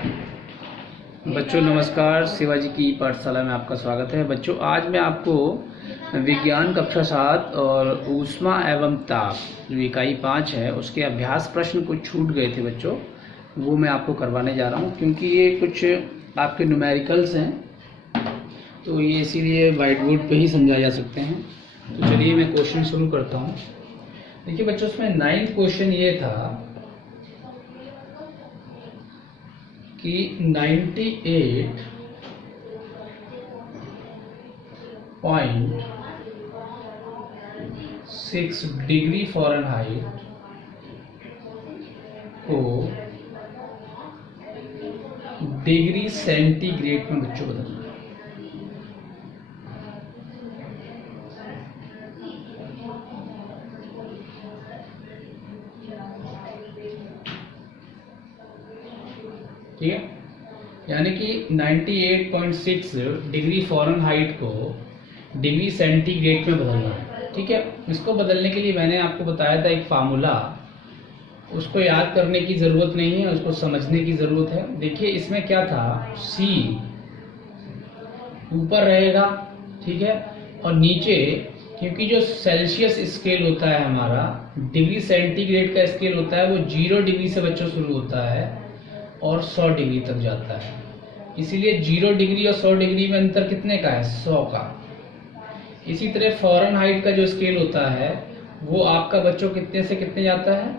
बच्चों नमस्कार, शिवाजी की पाठशाला में आपका स्वागत है। बच्चों आज मैं आपको विज्ञान कक्षा 7 और ऊष्मा एवं ताप जो इकाई 5 है उसके अभ्यास प्रश्न कुछ छूट गए थे बच्चों, वो मैं आपको करवाने जा रहा हूँ क्योंकि ये कुछ आपके न्यूमेरिकल्स हैं तो ये इसीलिए वाइट बोर्ड पे ही समझाए जा सकते हैं। तो चलिए मैं क्वेश्चन शुरू करता हूँ। देखिए बच्चों उसमें 9th क्वेश्चन ये था कि 98.6 डिग्री फ़ारेनहाइट को डिग्री सेंटीग्रेड में बच्चों बदलना है। ठीक है, यानी कि 98.6 डिग्री फ़ारेनहाइट को डिग्री सेंटीग्रेड में बदलना है। ठीक है, इसको बदलने के लिए मैंने आपको बताया था एक फार्मूला, उसको याद करने की ज़रूरत नहीं है, उसको समझने की ज़रूरत है। देखिए इसमें क्या था, C ऊपर रहेगा, ठीक है, और नीचे क्योंकि जो सेल्सियस स्केल होता है हमारा, डिग्री सेंटीग्रेड का स्केल होता है वो 0 डिग्री से बच्चों शुरू होता है और 100 डिग्री तक जाता है। इसीलिए 0 डिग्री और 100 डिग्री में अंतर कितने का है, 100 का। इसी तरह फ़ारेनहाइट का जो स्केल होता है वो आपका बच्चों कितने से कितने जाता है,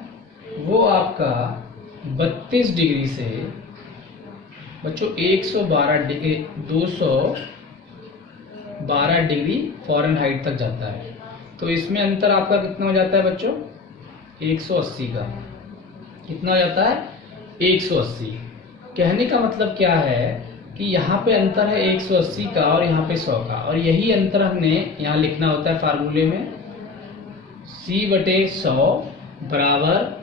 वो आपका 32 डिग्री से बच्चों 212 डिग्री फ़ारेनहाइट तक जाता है। तो इसमें अंतर आपका कितना हो जाता है बच्चों, 180 का। कितना हो जाता है, 180। कहने का मतलब क्या है कि यहाँ पे अंतर है 180 का और यहाँ पे 100 का, और यही अंतर हमने यहाँ लिखना होता है फार्मूले में, C/100 बराबर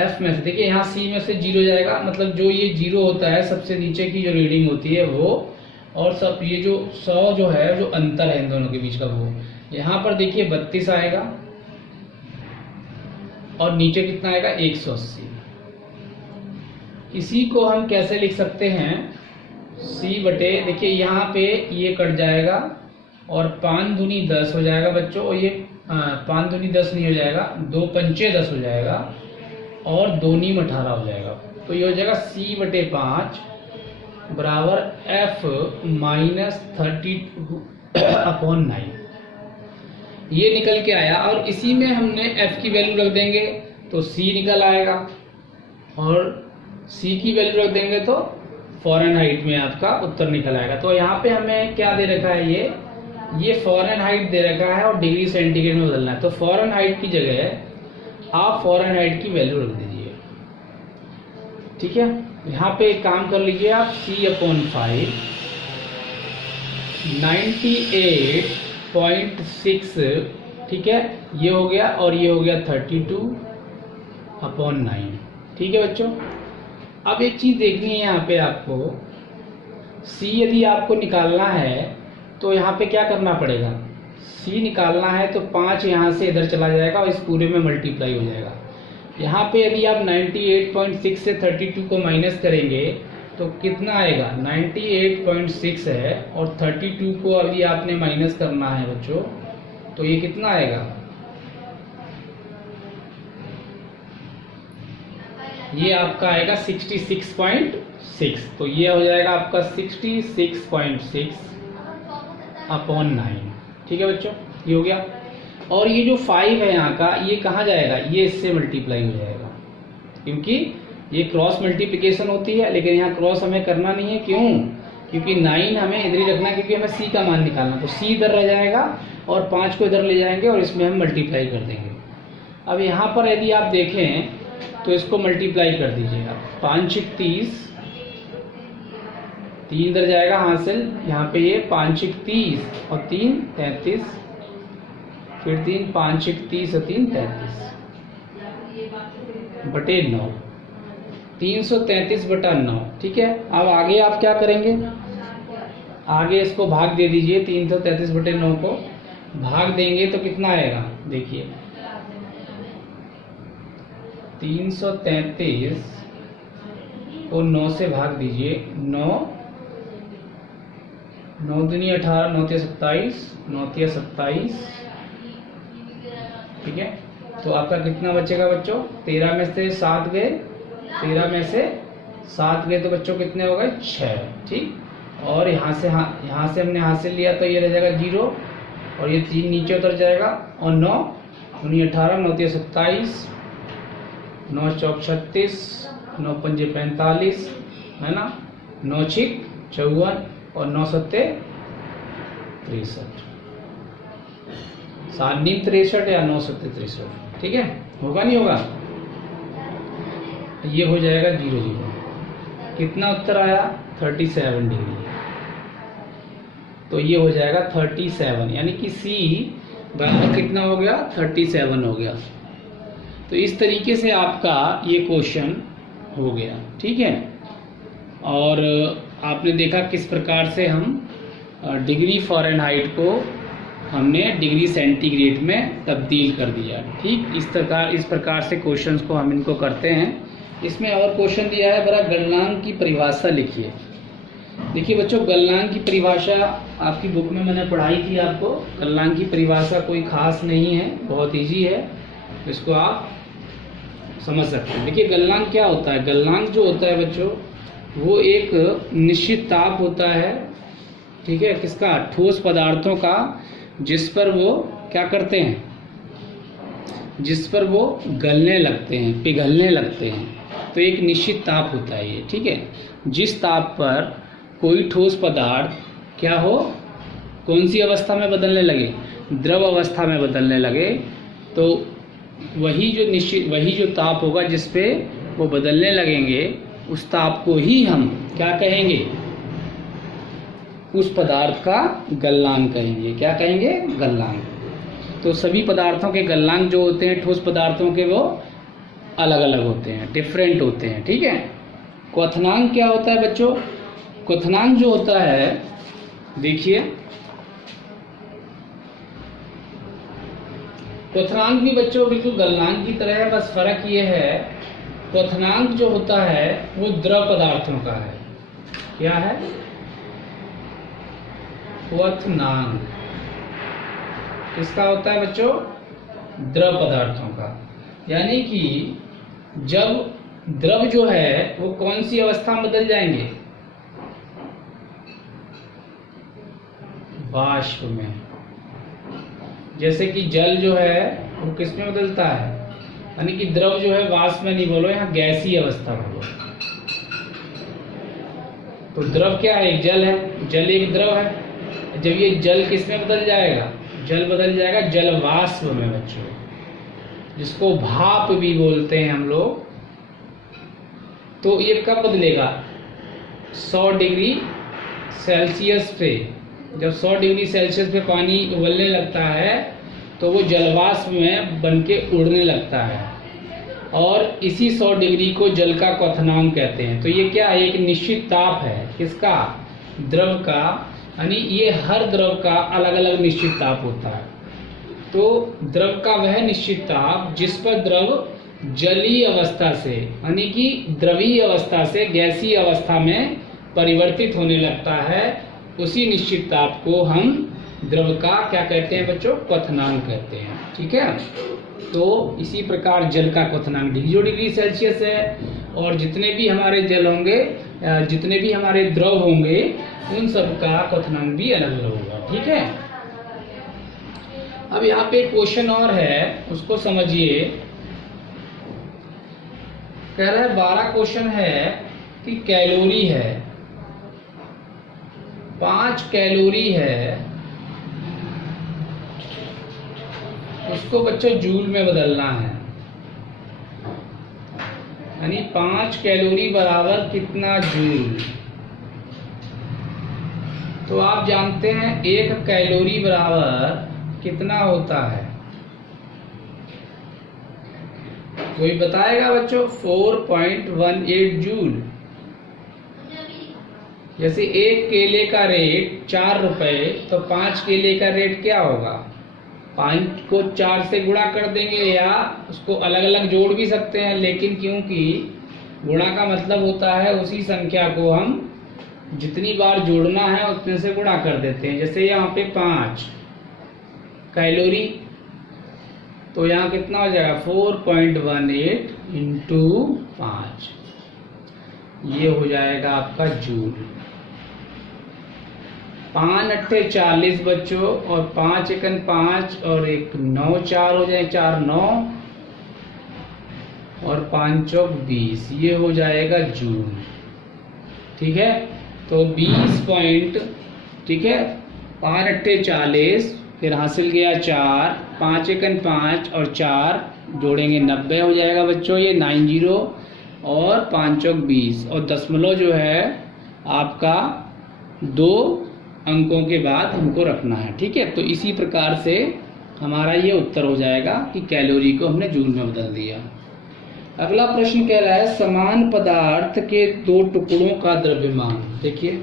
F में से। देखिए यहाँ C में से 0 जाएगा, मतलब जो ये 0 होता है सबसे नीचे की जो रीडिंग होती है वो, और सब ये जो 100 जो है जो अंतर है इन दोनों के बीच का, वो यहाँ पर देखिए 32 आएगा और नीचे कितना आएगा, 180। इसी को हम कैसे लिख सकते हैं, देखिए यहाँ पे ये कट जाएगा और 5 दूनी 10 हो जाएगा बच्चों, और ये 5 दूनी 10 नहीं हो जाएगा, 2 पंचे 10 हो जाएगा और 2 नीम 18 हो जाएगा। तो ये हो जाएगा C/5 बराबर F -32/9। ये निकल के आया, और इसी में हमने F की वैल्यू रख देंगे तो C निकल आएगा, और C की वैल्यू रख देंगे तो फ़ारेनहाइट में आपका उत्तर निकल आएगा। तो यहाँ पे हमें क्या दे रखा है, ये फ़ारेनहाइट दे रखा है और डिग्री सेंटीग्रेड में बदलना है। तो फ़ारेनहाइट की जगह आप फ़ारेनहाइट की वैल्यू रख दीजिए। ठीक है, यहाँ पे एक काम कर लीजिए आप, C/5 98.6, ठीक है, ये हो गया और ये हो गया 32/9। ठीक है बच्चों, अब एक चीज़ देखनी है यहाँ पे आपको, C यदि आपको निकालना है तो यहाँ पे क्या करना पड़ेगा, C निकालना है तो 5 यहाँ से इधर चला जाएगा और इस पूरे में मल्टीप्लाई हो जाएगा। यहाँ पे यदि आप 98.6 से 32 को माइनस करेंगे तो कितना आएगा, 98.6 है और 32 को अभी आपने माइनस करना है बच्चों, तो ये कितना आएगा, ये आपका आएगा 66.6। तो ये हो जाएगा आपका 66.6/9। ठीक है बच्चों, ये हो गया। और ये जो 5 है यहाँ का, ये कहाँ जाएगा, ये इससे मल्टीप्लाई हो जाएगा, क्योंकि ये क्रॉस मल्टीप्लिकेशन होती है, लेकिन यहाँ क्रॉस हमें करना नहीं है। क्यों, क्योंकि 9 हमें इधर ही रखना है, क्योंकि हमें C का मान निकालना। तो C इधर रह जाएगा और 5 को इधर ले जाएंगे और इसमें हम मल्टीप्लाई कर देंगे। अब यहाँ पर यदि आप देखें तो इसको मल्टीप्लाई कर दीजिएगा, 5 × 30, 3 इधर जाएगा हासिल, यहाँ पे ये 5 × 30 और 3 33, फिर 3 5 × 30 और 3 33/9, 333/9। ठीक है, अब आगे आप क्या करेंगे, आगे इसको भाग दे दीजिए, 333/9 को भाग देंगे तो कितना आएगा, देखिए 333 को 9 से भाग दीजिए। 9 दूनी 18, 9 तिया 27, 9 तिया 27, ठीक है। तो आपका कितना बचेगा बच्चों? 13 में से 7 गए, 13 में से 7 गए तो बच्चों कितने हो गए? 6, ठीक। और यहाँ से हमने हासिल लिया तो ये रह जाएगा 0 और ये 3 नीचे उतर जाएगा। और 9 दूनी 18, 9 तिया 27, 9 चौक 36, 9 पंजे 45, है ना, 9 छिक 54 और 9 सत्ते 63, 7 नीम 63 या 9 सत्ते 63, ठीक है। होगा नहीं होगा? ये हो जाएगा 0 0। कितना उत्तर आया? 37 डिग्री। तो ये हो जाएगा 37, यानी कि सी बराबर कितना हो गया? 37 हो गया। तो इस तरीके से आपका ये क्वेश्चन हो गया, ठीक है। और आपने देखा किस प्रकार से हम डिग्री फ़ारेनहाइट को हमने डिग्री सेंटीग्रेड में तब्दील कर दिया, ठीक। इस प्रकार से क्वेश्चंस को हम इनको करते हैं। इसमें और क्वेश्चन दिया है, बड़ा गलनांक की परिभाषा लिखिए। देखिए बच्चों, गलनांक की परिभाषा आपकी बुक में मैंने पढ़ाई थी आपको। गलनांक की परिभाषा कोई खास नहीं है, बहुत इजी है, इसको आप समझ सकते हैं। देखिए गलनांक क्या होता है? गलनांक जो होता है बच्चों, वो एक निश्चित ताप होता है, ठीक है, किसका? ठोस पदार्थों का, जिस पर वो क्या करते हैं? जिस पर वो गलने लगते हैं, पिघलने लगते हैं। तो एक निश्चित ताप होता है ये, ठीक है। जिस ताप पर कोई ठोस पदार्थ क्या हो, कौन सी अवस्था में बदलने लगे? द्रव अवस्था में बदलने लगे, तो वही जो ताप होगा जिस पे वो बदलने लगेंगे, उस ताप को ही हम क्या कहेंगे? उस पदार्थ का गलनांक कहेंगे। क्या कहेंगे? गलनांक। तो सभी पदार्थों के गलनांक जो होते हैं, ठोस पदार्थों के, वो अलग अलग होते हैं, डिफरेंट होते हैं, ठीक है। क्वथनांक क्या होता है बच्चों? क्वथनांक जो होता है, देखिए क्वथनांक भी बच्चों बिल्कुल गलनांक की तरह है, बस फर्क ये है, क्वथनांक जो होता है वो द्रव पदार्थों का है। क्या है? क्वथनांक किसका होता है बच्चों? द्रव पदार्थों का। यानी कि जब द्रव जो है वो कौन सी अवस्था में बदल जाएंगे? वाष्प में। जैसे कि जल जो है वो किस में बदलता है? यानी कि द्रव जो है, वाष्प में नहीं बोलो, यहाँ गैसीय अवस्था बोलो। तो द्रव क्या है? एक जल है, जल एक द्रव है। जब ये जल किस में बदल जाएगा? जल बदल जाएगा जल वाष्प में बच्चों, जिसको भाप भी बोलते हैं हम लोग। तो ये कब बदलेगा? 100 डिग्री सेल्सियस पे। जब 100 डिग्री सेल्सियस पे पानी उबलने लगता है तो वो जलवाष्प में बनके उड़ने लगता है, और इसी 100 डिग्री को जल का क्वथनांक कहते हैं। तो ये क्या है? एक निश्चित ताप है, किसका? द्रव का। यानी ये हर द्रव का अलग अलग निश्चित ताप होता है। तो द्रव का वह निश्चित ताप जिस पर द्रव जलीय अवस्था से, यानी कि द्रवीय अवस्था से गैसीय अवस्था में परिवर्तित होने लगता है, उसी निश्चित ताप को हम द्रव का क्या कहते हैं बच्चों? क्वथनांक कहते हैं, ठीक है। तो इसी प्रकार जल का क्वथनांक जो डिग्री सेल्सियस है, और जितने भी हमारे जल होंगे, जितने भी हमारे द्रव होंगे, उन सब का क्वथनांक भी अलग अलग होगा, ठीक है। अब यहाँ पे एक क्वेश्चन और है, उसको समझिए। कह रहा है 12 क्वेश्चन है कि कैलोरी है, 5 कैलोरी है, उसको बच्चों जूल में बदलना है। यानी 5 कैलोरी बराबर कितना जूल? तो आप जानते हैं 1 कैलोरी बराबर कितना होता है? कोई बताएगा बच्चों? 4.18 जूल। जैसे एक केले का रेट 4 रुपए, तो 5 केले का रेट क्या होगा? 5 को 4 से गुणा कर देंगे, या उसको अलग अलग जोड़ भी सकते हैं, लेकिन क्योंकि गुणा का मतलब होता है उसी संख्या को हम जितनी बार जोड़ना है उतने से गुणा कर देते हैं। जैसे यहाँ पे 5 कैलोरी, तो यहाँ कितना हो जाएगा 4.18 इंटू 5, ये हो जाएगा आपका जूल। 5 अट्ठे 40 बच्चों, और 5 एकन 5 और 1 9 4 हो जाए, 4 9 और 5 चौक 20, ये हो जाएगा जूल। ठीक है, तो 20 पॉइंट, ठीक है, 5 अट्ठे 40, फिर हासिल गया 4, 5 एकन 5 और 4 जोड़ेंगे 90 हो जाएगा बच्चों, ये 90 और 5 चौक 20, और दशमलव जो है आपका 2 अंकों के बाद हमको रखना है। ठीक है, तो इसी प्रकार से हमारा ये उत्तर हो जाएगा कि कैलोरी को हमने जूल में बदल दिया। अगला प्रश्न कह रहा है समान पदार्थ के 2 टुकड़ों का द्रव्यमान। देखिए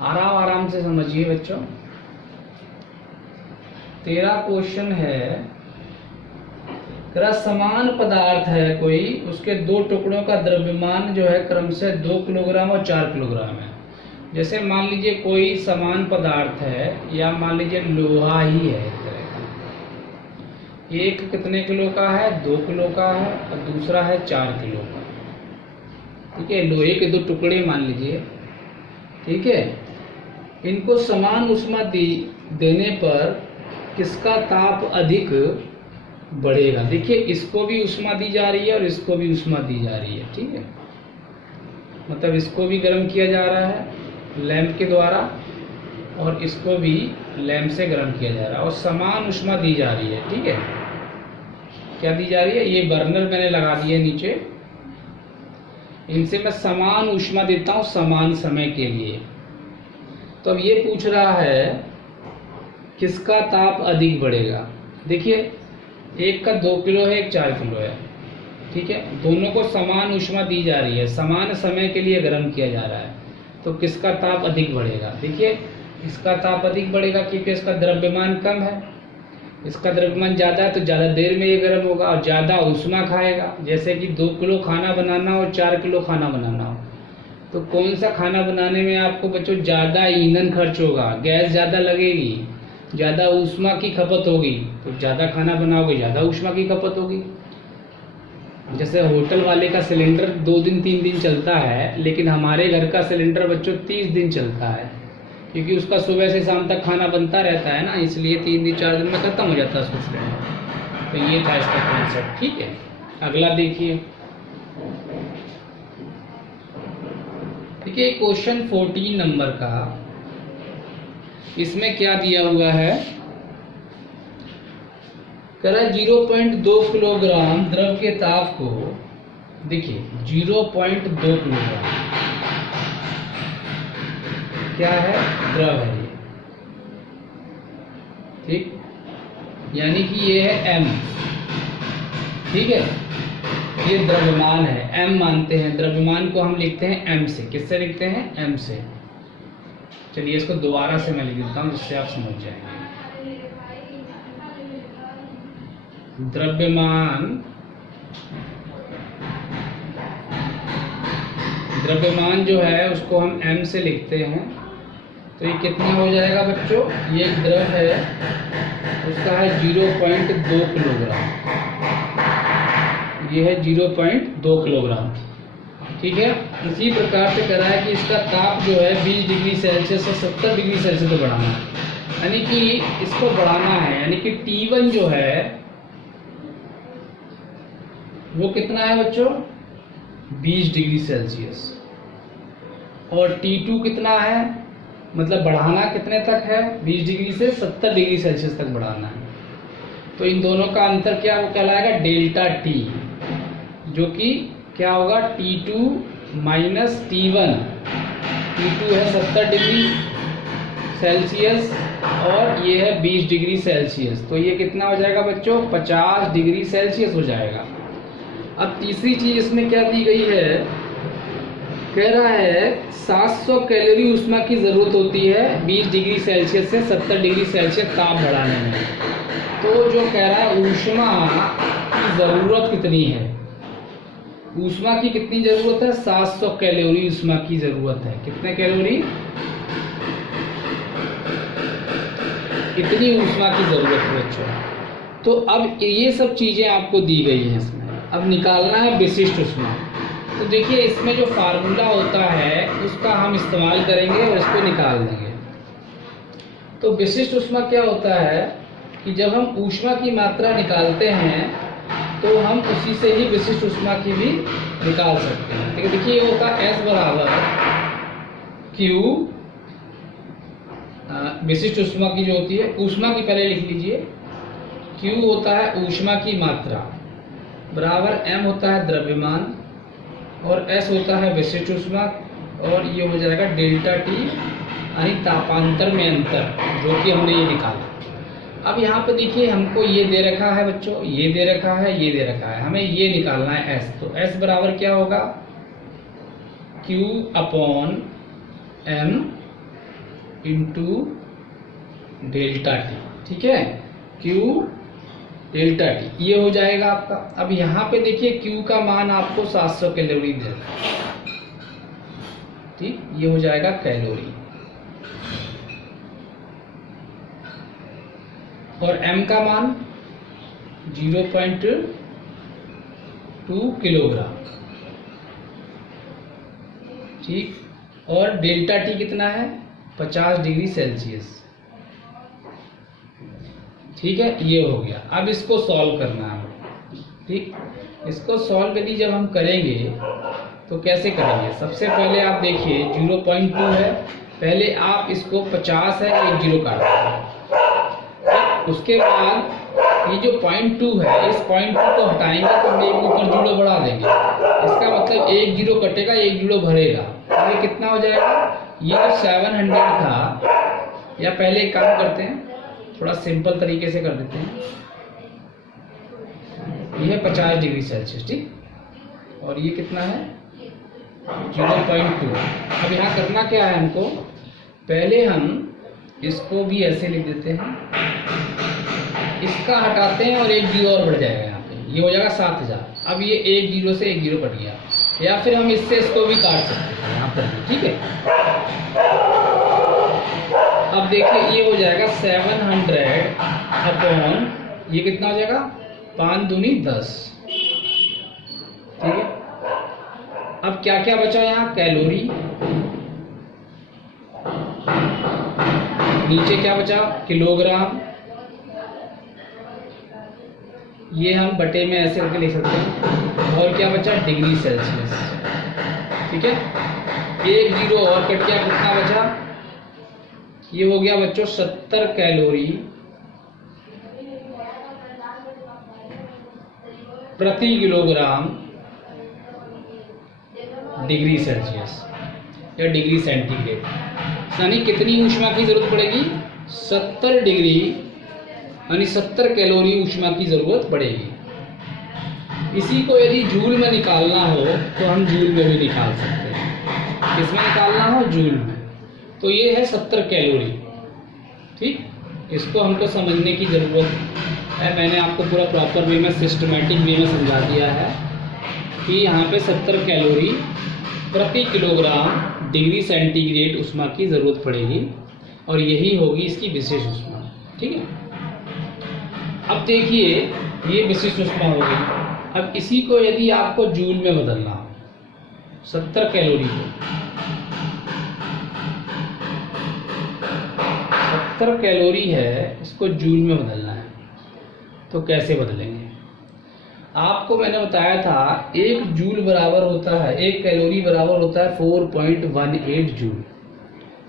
आराम से समझिए बच्चों। 13 क्वेश्चन है, तेरा समान पदार्थ है कोई, उसके 2 टुकड़ों का द्रव्यमान जो है क्रमशः 2 किलोग्राम और 4 किलोग्राम है। जैसे मान लीजिए कोई समान पदार्थ है, या मान लीजिए लोहा ही है एक तरह का, एक कितने किलो का है 2 किलो का है, और दूसरा है 4 किलो का। ठीक है, लोहे के 2 टुकड़े मान लीजिए। ठीक है, इनको समान ऊष्मा देने पर किसका ताप अधिक बढ़ेगा। देखिए इसको भी ऊष्मा दी जा रही है और इसको भी ऊष्मा दी जा रही है। ठीक है, मतलब इसको भी गर्म किया जा रहा है लैंप के द्वारा, और इसको भी लैंप से गर्म किया जा रहा है, और समान ऊष्मा दी जा रही है। ठीक है, क्या दी जा रही है, ये बर्नर मैंने लगा दिए नीचे, इनसे मैं समान ऊष्मा देता हूं समान समय के लिए। तो अब ये पूछ रहा है किसका ताप अधिक बढ़ेगा। देखिए एक का 2 किलो है, एक 4 किलो है। ठीक है, दोनों को समान ऊष्मा दी जा रही है, समान समय के लिए गर्म किया जा रहा है, तो किसका ताप अधिक बढ़ेगा। देखिए इसका ताप अधिक बढ़ेगा क्योंकि इसका द्रव्यमान कम है, इसका द्रव्यमान ज़्यादा है तो ज़्यादा देर में ये गर्म होगा और ज़्यादा ऊष्मा खाएगा। जैसे कि 2 किलो खाना बनाना हो और 4 किलो खाना बनाना हो, तो कौन सा खाना बनाने में आपको बच्चों ज़्यादा ईंधन खर्च होगा, गैस ज़्यादा लगेगी, ज़्यादा ऊष्मा की खपत होगी, तो ज़्यादा खाना बनाओगे ज़्यादा ऊष्मा की खपत होगी। जैसे होटल वाले का सिलेंडर 2 दिन 3 दिन चलता है, लेकिन हमारे घर का सिलेंडर बच्चों 30 दिन चलता है, क्योंकि उसका सुबह से शाम तक खाना बनता रहता है ना, इसलिए 3 दिन 4 दिन में खत्म हो जाता है उसका सिलेंडर। तो ये था इसका कॉन्सेप्ट। ठीक है, अगला देखिए। देखिए क्वेश्चन 14 नंबर का, इसमें क्या दिया हुआ है, कह रहा है 0.2 किलोग्राम द्रव के ताप को, देखिए 0.2 किलोग्राम क्या है, द्रव है ये। ठीक, यानी कि ये है m। ठीक है, ये द्रव्यमान है, m मानते हैं, द्रव्यमान को हम लिखते हैं m से। किससे लिखते हैं, m से। चलिए इसको दोबारा से मैं लिख देता हूं जिससे आप समझ जाएंगे। द्रव्यमान जो है उसको हम m से लिखते हैं, तो ये कितना हो जाएगा बच्चों, ये द्रव है उसका है 0.2 किलोग्राम, ये है 0.2 किलोग्राम। ठीक है, इसी प्रकार से कह रहा है कि इसका ताप जो है 20 डिग्री सेल्सियस से 70 डिग्री सेल्सियस तक बढ़ाना है, यानी कि इसको बढ़ाना है, यानी कि T1 जो है वो कितना है बच्चों, 20 डिग्री सेल्सियस, और T2 कितना है, मतलब बढ़ाना कितने तक है, 20 डिग्री से 70 डिग्री सेल्सियस तक बढ़ाना है। तो इन दोनों का अंतर क्या वो कहलाएगा, डेल्टा T, जो कि क्या होगा, T2 माइनस T1। T2 है 70 डिग्री सेल्सियस और ये है 20 डिग्री सेल्सियस, तो ये कितना हो जाएगा बच्चों, 50 डिग्री सेल्सियस हो जाएगा। अब तीसरी चीज इसमें क्या दी गई है, कह रहा है 700 कैलोरी ऊष्मा की जरूरत होती है 20 डिग्री सेल्सियस से 70 डिग्री सेल्सियस ताप बढ़ाने में। तो जो कह रहा है ऊष्मा की जरूरत कितनी है, ऊष्मा की कितनी जरूरत है? 700 कैलोरी ऊष्मा की जरूरत है। कितने कैलोरी? इतनी ऊष्मा की जरूरत है बच्चों। तो अब ये सब चीजें आपको दी गई हैं इसमें। अब निकालना है विशिष्ट ऊष्मा। तो देखिए इसमें जो फार्मूला होता है उसका हम इस्तेमाल करेंगे और इसको निकाल देंगे। तो विशिष्ट ऊष्मा क्या होता है कि जब हम ऊष्मा की मात्रा निकालते हैं तो हम उसी से ही विशिष्ट ऊष्मा की भी निकाल सकते हैं। ठीक है, देखिए ये होता है S बराबर Q, विशिष्ट ऊष्मा की जो होती है, ऊष्मा की पहले लिख लीजिए। Q होता है ऊष्मा की मात्रा बराबर M होता है द्रव्यमान और S होता है विशिष्ट ऊष्मा और ये हो जाएगा डेल्टा T यानी तापांतर में अंतर, जो कि हमने ये निकाला। अब यहाँ पे देखिए हमको ये दे रखा है बच्चों, ये दे रखा है, ये दे रखा है, हमें ये निकालना है S। तो S बराबर क्या होगा? Q upon M into delta T। ठीक है, Q डेल्टा T ये हो जाएगा आपका। अब यहाँ पे देखिए Q का मान आपको 700 कैलोरी दे रहा है। ठीक, ये हो जाएगा कैलोरी और M का मान 0.2 किलोग्राम। ठीक, और डेल्टा T कितना है? 50 डिग्री सेल्सियस। ठीक है, ये हो गया। अब इसको सॉल्व करना है। ठीक, इसको सॉल्व यदि जब हम करेंगे तो कैसे करेंगे? सबसे पहले आप देखिए 0.2 है, पहले आप इसको 50 है, एक जीरो काट देंगे। उसके बाद ये जो 0.2 है, इस 0.2 को हटाएंगे तो हम एक ऊपर जीरो बढ़ा देंगे। इसका मतलब एक जीरो कटेगा, एक जीरो भरेगा। तो ये कितना हो जाएगा? ये जो 700 था, या पहले एक काम करते हैं, थोड़ा सिंपल तरीके से कर देते हैं। ये है 50 डिग्री सेल्सियस। ठीक, और ये कितना है? 0.2। अब यहाँ करना क्या है हमको? पहले हम इसको भी ऐसे लिख देते हैं, इसका हटाते हैं और एक जीरो और बढ़ जाएगा यहाँ पे, ये हो जाएगा 7000। अब ये एक जीरो से एक जीरो कट गया, या फिर हम इससे इसको भी काट सकते हैं यहाँ पर भी। ठीक है, अब देखिए ये हो जाएगा 700 अपॉन ये कितना हो जाएगा? 5 दूनी 10। ठीक है, अब क्या क्या बचा यहाँ? कैलोरी, नीचे क्या बचा? किलोग्राम, ये हम बटे में ऐसे करके लिख सकते हैं, और क्या बचा? Degree Celsius. ठीक है, एक जीरो और कट गया, कितना बचा? ये हो गया बच्चों 70 कैलोरी प्रति किलोग्राम डिग्री सेल्सियस या डिग्री सेंटीग्रेड। यानी कितनी ऊष्मा की जरूरत पड़ेगी? 70 डिग्री यानी 70 कैलोरी ऊष्मा की जरूरत पड़ेगी। इसी को यदि जूल में निकालना हो तो हम जूल में भी निकाल सकते हैं। किसमें निकालना हो? जूल में। तो ये है 70 कैलोरी। ठीक, इसको हमको समझने की जरूरत है। मैंने आपको पूरा प्रॉपर वे में, सिस्टमेटिक वे में समझा दिया है कि यहाँ पे 70 कैलोरी प्रति किलोग्राम डिग्री सेंटीग्रेड ऊष्मा की जरूरत पड़ेगी और यही होगी इसकी विशेष ऊष्मा। ठीक है, अब देखिए ये विशिष्ट ऊष्मा हो गई। अब इसी को यदि आपको जूल में बदलना हो, 70 कैलोरी को 70 कैलोरी है, इसको जूल में बदलना है, तो कैसे बदलेंगे? आपको मैंने बताया था 1 जूल बराबर होता है, 1 कैलोरी बराबर होता है 4.18 जूल।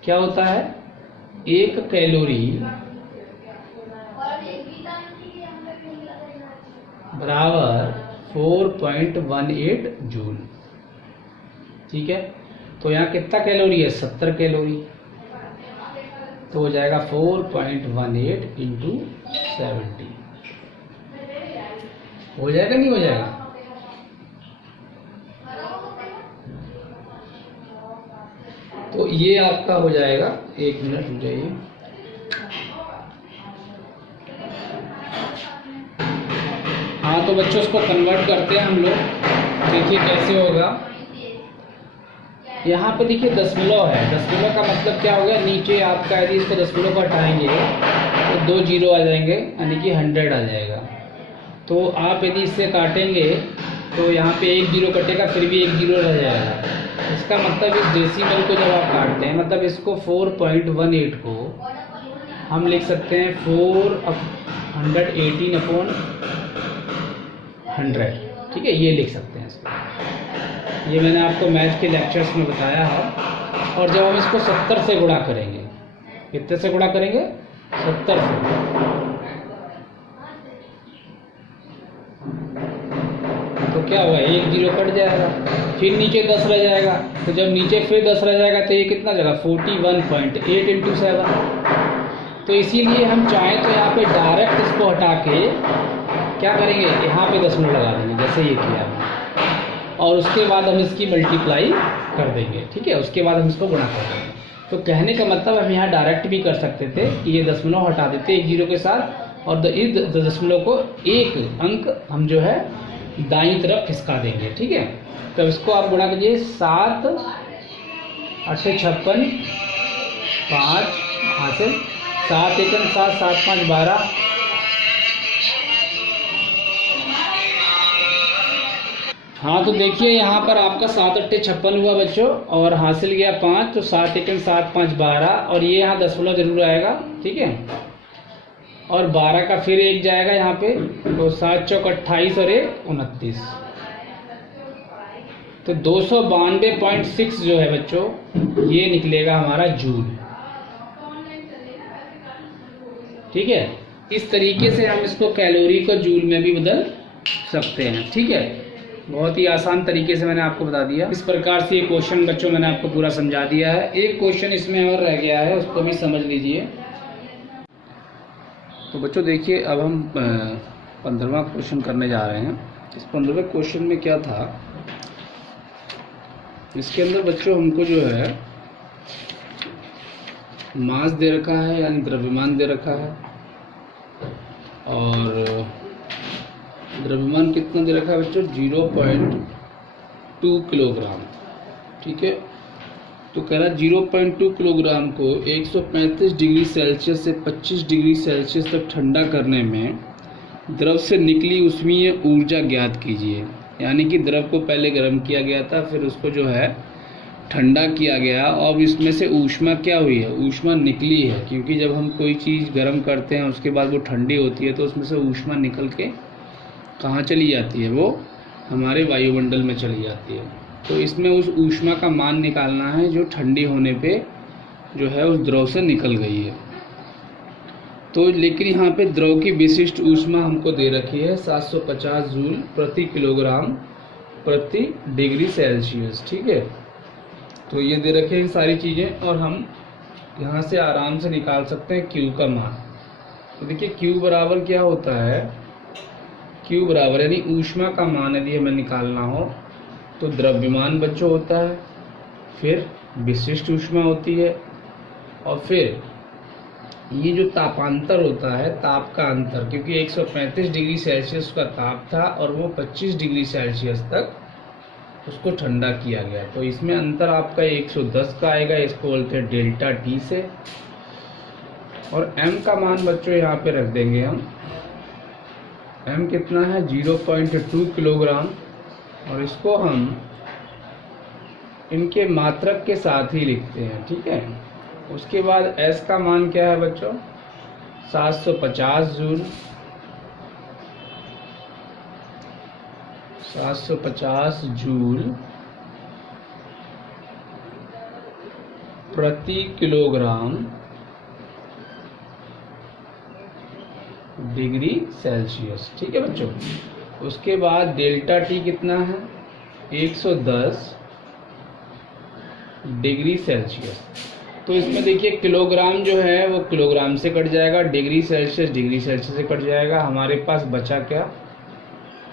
क्या होता है? 1 कैलोरी बराबर 4.18 जूल। ठीक है, तो यहाँ कितना कैलोरी है? 70 कैलोरी, तो हो जाएगा 4.18 इंटू 70। हो जाएगा नहीं हो जाएगा? तो ये आपका हो जाएगा, 1 मिनट रुक जाइए। हाँ तो बच्चों उसको कन्वर्ट करते हैं हम लोग देखिए कैसे होगा। यहाँ पे देखिए दशमलव है, दशमलव का मतलब क्या हो गया, नीचे आपका यदि इसको दशमलव को हटाएंगे तो 2 जीरो आ जाएंगे, यानी कि 100 आ जाएगा। तो आप यदि इससे काटेंगे तो यहाँ पे 1 जीरो कटेगा, फिर भी 1 जीरो रह जाएगा। इसका मतलब इस डेसिमल को जब आप काटते हैं, मतलब इसको 4.18 को हम लिख सकते हैं 418/100, ठीक है, ये लिख सकते हैं इसको। ये मैंने आपको मैथ के लेक्चर्स में बताया है। और जब हम इसको 70 से गुणा करेंगे, कितने से गुणा करेंगे, 70 से, तो क्या होगा, 1 जीरो कट जाएगा, फिर नीचे 10 रह जाएगा। तो जब नीचे फिर 10 रह जाएगा तो ये कितना जाएगा, 41.8 इंटू 7। तो इसीलिए हम चाहें तो यहाँ पे डायरेक्ट इसको हटा के क्या करेंगे, यहाँ पे दशमलव लगा देंगे, जैसे ये किया हमने, और उसके बाद हम इसकी मल्टीप्लाई कर देंगे, ठीक है, उसके बाद हम इसको गुणा कर देंगे। तो कहने का मतलब हम यहाँ डायरेक्ट भी कर सकते थे कि ये दशमलव हटा देते 1 जीरो के साथ, और इस दशमलव को एक अंक हम जो है दाईं तरफ खिसका देंगे, ठीक है। तो इसको आप गुणा कीजिए, 7 8 56 5 हासिल, 7 एकम 7 7 5 12, हाँ तो देखिए यहाँ पर आपका 7 8 56 हुआ बच्चों, और हासिल गया 5, तो 7 एकम 7 5 12, और ये यहाँ दशमलव जरूर आएगा, ठीक है, और 12 का फिर 1 जाएगा यहाँ पे, तो 7 चौक 28 और 1 29, तो 292.6 जो है बच्चों, ये निकलेगा हमारा जूल, ठीक है। इस तरीके से हम इसको कैलोरी को जूल में भी बदल सकते हैं, ठीक है। बहुत ही आसान तरीके से मैंने आपको बता दिया। इस प्रकार से ये क्वेश्चन बच्चों मैंने आपको पूरा समझा दिया है। एक क्वेश्चन इसमें और रह गया है, उसको भी समझ लीजिए। तो बच्चों देखिए, अब हम 15वां क्वेश्चन करने जा रहे हैं। इस 15वें क्वेश्चन में क्या था, इसके अंदर बच्चों हमको जो है मास दे रखा है, यानी द्रव्यमान दे रखा है, और द्रव्यमान कितना दे रखा है बच्चों, 0.2 किलोग्राम, ठीक है। तो कह रहा है 0.2 किलोग्राम को 135 डिग्री सेल्सियस से 25 डिग्री सेल्सियस तक ठंडा करने में द्रव से निकली ऊष्मीय ऊर्जा ज्ञात कीजिए। यानी कि द्रव को पहले गर्म किया गया था, फिर उसको जो है ठंडा किया गया, और इसमें से ऊष्मा क्या हुई है, ऊष्मा निकली है, क्योंकि जब हम कोई चीज़ गर्म करते हैं उसके बाद वो ठंडी होती है, तो उसमें से ऊष्मा निकल के कहाँ चली जाती है, वो हमारे वायुमंडल में चली जाती है। तो इसमें उस ऊष्मा का मान निकालना है जो ठंडी होने पे जो है उस द्रव से निकल गई है। तो लेकिन यहाँ पे द्रव की विशिष्ट ऊष्मा हमको दे रखी है 750 जूल प्रति किलोग्राम प्रति डिग्री सेल्सियस, ठीक है। तो ये दे रखे हैं सारी चीज़ें, और हम यहाँ से आराम से निकाल सकते हैं Q का मान। तो देखिए Q बराबर क्या होता है, Q बराबर यानी ऊष्मा का मान यदि हमें निकालना हो तो द्रव्यमान बच्चों होता है, फिर विशिष्ट ऊष्मा होती है, और फिर ये जो तापांतर होता है, ताप का अंतर, क्योंकि 135 डिग्री सेल्सियस का ताप था और वो 25 डिग्री सेल्सियस तक उसको ठंडा किया गया, तो इसमें अंतर आपका 110 का आएगा, इसको बोलते हैं डेल्टा टी से। और m का मान बच्चों यहाँ पे रख देंगे हम, m कितना है 0.2 किलोग्राम, और इसको हम इनके मात्रक के साथ ही लिखते हैं, ठीक है। उसके बाद s का मान क्या है बच्चों, 750 जूल, 750 जूल प्रति किलोग्राम डिग्री सेल्सियस, ठीक है बच्चों। उसके बाद डेल्टा टी कितना है 110 डिग्री सेल्सियस। तो इसमें देखिए किलोग्राम जो है वो किलोग्राम से कट जाएगा, डिग्री सेल्सियस डिग्री सेल्सियस से कट जाएगा। हमारे पास बचा क्या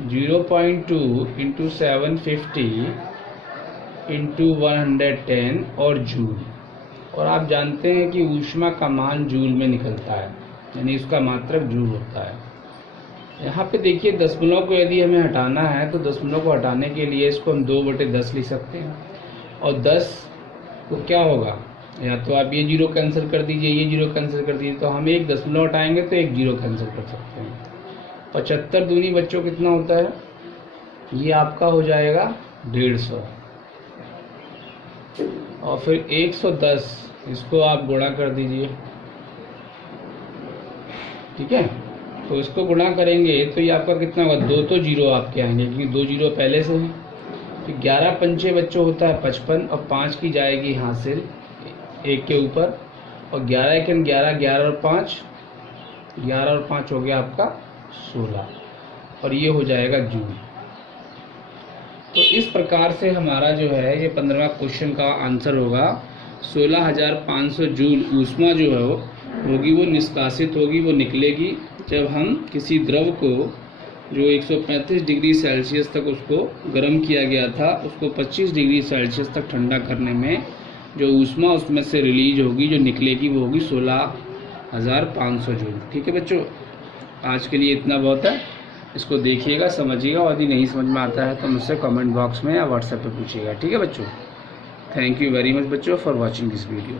0.2 इंटू 750 इंटू 110 और जूल। और आप जानते हैं कि ऊष्मा का मान जूल में निकलता है, यानी इसका मात्रक जूल होता है। यहाँ पे देखिए दशमलव को यदि हमें हटाना है तो दशमलव को हटाने के लिए इसको हम 2/10 लिख सकते हैं। और 10 को क्या होगा, या तो आप ये जीरो कैंसिल कर दीजिए, ये जीरो कैंसिल कर दीजिए, तो हम एक दशमलव हटाएंगे तो एक जीरो कैंसिल कर सकते हैं। 75 दूनी बच्चों कितना होता है, ये आपका हो जाएगा 150। और फिर 110 इसको आप गुणा कर दीजिए, ठीक है। तो इसको गुणा करेंगे तो ये आपका कितना होगा, 2 तो जीरो आपके आएंगे क्योंकि 2 जीरो पहले से हैं। तो 11 पंचे बच्चों होता है 55 और 5 की जाएगी हासिल एक के ऊपर, और 11 एक 11, 11 और 5 हो गया आपका 16, और ये हो जाएगा जूल। तो इस प्रकार से हमारा जो है ये 15वां क्वेश्चन का आंसर होगा 16,500 जूल ऊष्मा जो है होगी वो निष्कासित होगी, वो निकलेगी जब हम किसी द्रव को जो 135 डिग्री सेल्सियस तक उसको गर्म किया गया था उसको 25 डिग्री सेल्सियस तक ठंडा करने में जो ऊष्मा उसमें से रिलीज होगी, जो निकलेगी, वो होगी 16,500 जूल। ठीक है बच्चों, आज के लिए इतना बहुत है। इसको देखिएगा, समझिएगा, और यदि नहीं समझ में आता है तो मुझसे कमेंट बॉक्स में या व्हाट्सएप पे पूछिएगा। ठीक है बच्चों, थैंक यू वेरी मच बच्चों फॉर वॉचिंग दिस वीडियो।